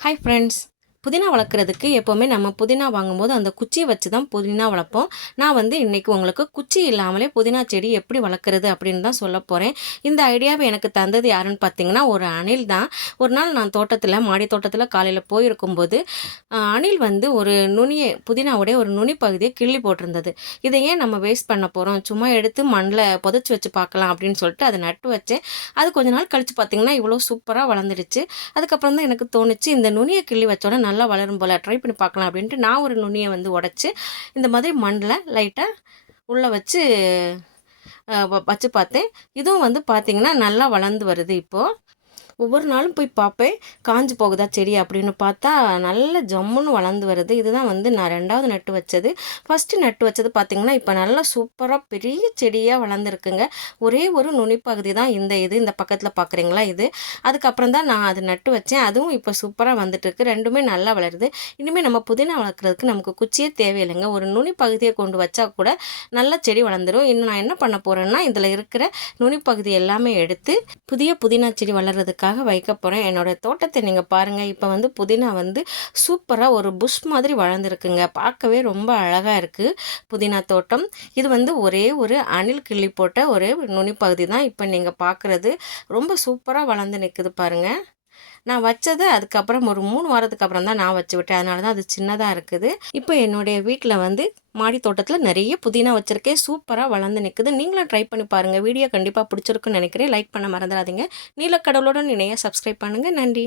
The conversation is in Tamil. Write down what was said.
ஹாய் ஃப்ரெண்ட்ஸ் புதினா வளர்க்குறதுக்கு எப்போவுமே நம்ம புதினா வாங்கும்போது அந்த குச்சியை வச்சு தான் புதினா வளர்ப்போம். நான் வந்து இன்றைக்கி உங்களுக்கு குச்சி இல்லாமலே புதினா செடி எப்படி வளர்க்குறது அப்படின்னு தான் சொல்ல போகிறேன் இந்த ஐடியாவை எனக்கு தந்தது யாருன்னு பார்த்தீங்கன்னா ஒரு அணில் தான். ஒரு நாள் நான் தோட்டத்தில் மாடி தோட்டத்தில் காலையில் போயிருக்கும்போது அணில் வந்து ஒரு நுனியை புதினாவுடைய ஒரு நுனி பகுதியை கிள்ளி போட்டிருந்தது. இதை ஏன் நம்ம வேஸ்ட் பண்ண போகிறோம் சும்மா எடுத்து மண்ணில் புதைச்சி வச்சு பார்க்கலாம் அப்படின்னு சொல்லிட்டு அதை நட்டு வச்சேன். அது கொஞ்ச நாள் கழித்து பார்த்தீங்கன்னா இவ்வளோ சூப்பராக வளர்ந்துடுச்சு. அதுக்கப்புறம் தான் எனக்கு தோணுச்சு இந்த நுனியை கிள்ளி வச்சோன்னே நல்லா வளரும் போல் ட்ரை பண்ணி பார்க்கலாம் அப்படின்ட்டு நான் ஒரு நுனியை வந்து உடச்சி இந்த மாதிரி மண்ணில் லைட்டாக உள்ளே வச்சு வ- வச்சு பார்த்தேன். இதுவும் வந்து பார்த்திங்கன்னா நல்லா வளர்ந்து வருது இப்போது ஒவ்வொரு நாளும் போய் பார்ப்பேன். காஞ்சு போகுதா செடி அப்படின்னு பார்த்தா நல்ல ஜம்முன்னு வளர்ந்து வருது. இதுதான் வந்து நான் ரெண்டாவது நட்டு வச்சது. ஃபஸ்ட்டு நட்டு வச்சது பார்த்திங்கன்னா இப்போ நல்லா சூப்பராக பெரிய செடியாக வளர்ந்துருக்குங்க. ஒரே ஒரு நுனிப்பகுதி தான் இந்த இது. இந்த பக்கத்தில் பார்க்குறீங்களா இது? அதுக்கப்புறம் தான் நான் அது நட்டு வச்சேன். அதுவும் இப்போ சூப்பராக வந்துட்டுருக்கு. ரெண்டுமே நல்லா வளருது. இனிமேல் நம்ம புதினா வளர்க்குறதுக்கு நமக்கு குச்சியே தேவையில்லைங்க. ஒரு நுனி பகுதியை கொண்டு வச்சா கூட நல்ல செடி வளர்ந்துடும் இன்னும் நான் என்ன பண்ண போகிறேன்னா இதில் இருக்கிற நுனிப்பகுதி எல்லாமே எடுத்து புதிய புதினா செடி அதுக்காக வைக்க போகிறேன் என்னோட தோட்டத்தை நீங்கள் பாருங்கள் இப்போ வந்து புதினா வந்து சூப்பராக ஒரு புஷ் மாதிரி வளர்ந்துருக்குங்க. பார்க்கவே ரொம்ப அழகாக இருக்குது புதினா தோட்டம். இது வந்து ஒரே ஒரு அணில் கிள்ளி போட்ட ஒரே ஒரு நுனிப்பகுதி தான். இப்போ நீங்கள் பார்க்குறது ரொம்ப சூப்பராக வளர்ந்து நிற்குது பாருங்கள் நான் வச்சது அதுக்கப்புறம் ஒரு மூணு வாரத்துக்கு அப்புறம் தான் நான் வச்சு விட்டேன். அதனால தான் அது சின்னதாக இருக்குது. இப்போ என்னுடைய வீட்டில் வந்து மாடி தோட்டத்தில் நிறைய புதினா வச்சுருக்கேன். சூப்பராக வளர்ந்து நிற்குது நீங்களும் ட்ரை பண்ணி பாருங்கள் வீடியோ கண்டிப்பாக பிடிச்சிருக்குன்னு நினைக்கிறேன். லைக் பண்ண மறந்துடாதீங்க. நீலக்கடவுளுடன் இணைய சப்ஸ்கிரைப் பண்ணுங்கள் நன்றி.